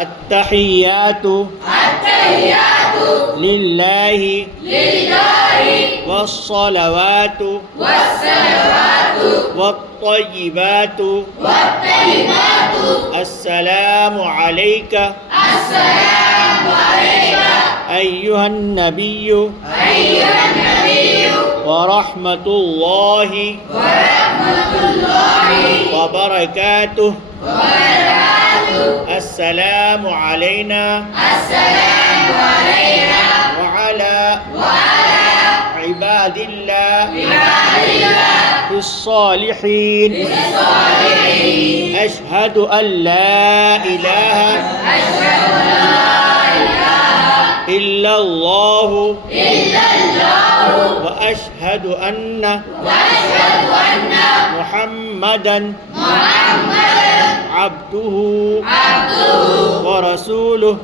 التحيات لله والصلوات والطيبات السلام عليك أيها النبي ورحمة الله وبركاته السلام علينا وعلى عباد الله الصالحين أشهد أن لا إله إلا الله وأشهد أن محمدا عبده ورسوله